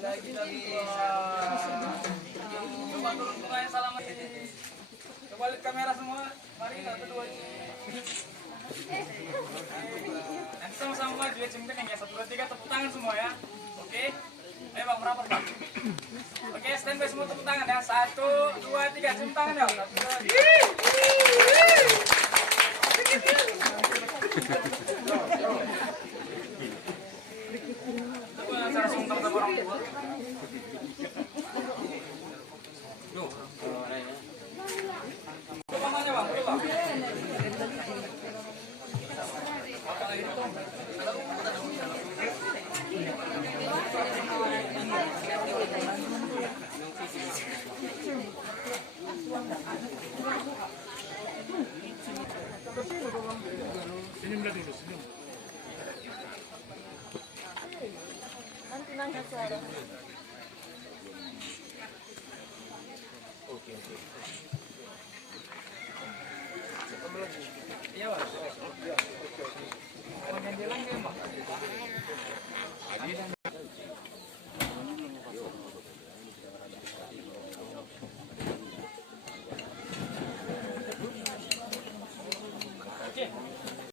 Lagi tapi coba turun mulai salaman. Kebalik kamera semua. Mari kita berdua ini. Nanti sama-sama maju ya cempeting ya. 1, 2, 3 tepuk tangan semua ya. Oke. Ayo bang merapat bang. Oke standby semua tepuk tangan ya. 1, 2, 3 cium tangan ya. 1, 2, 3. Acara sungkem sama orang tua. Coba nanya bang, coba. Senyum dulu, senyum. Nanti nanya suara. Oke. Iya, Pak. Mau nyanyi lagi, Pak?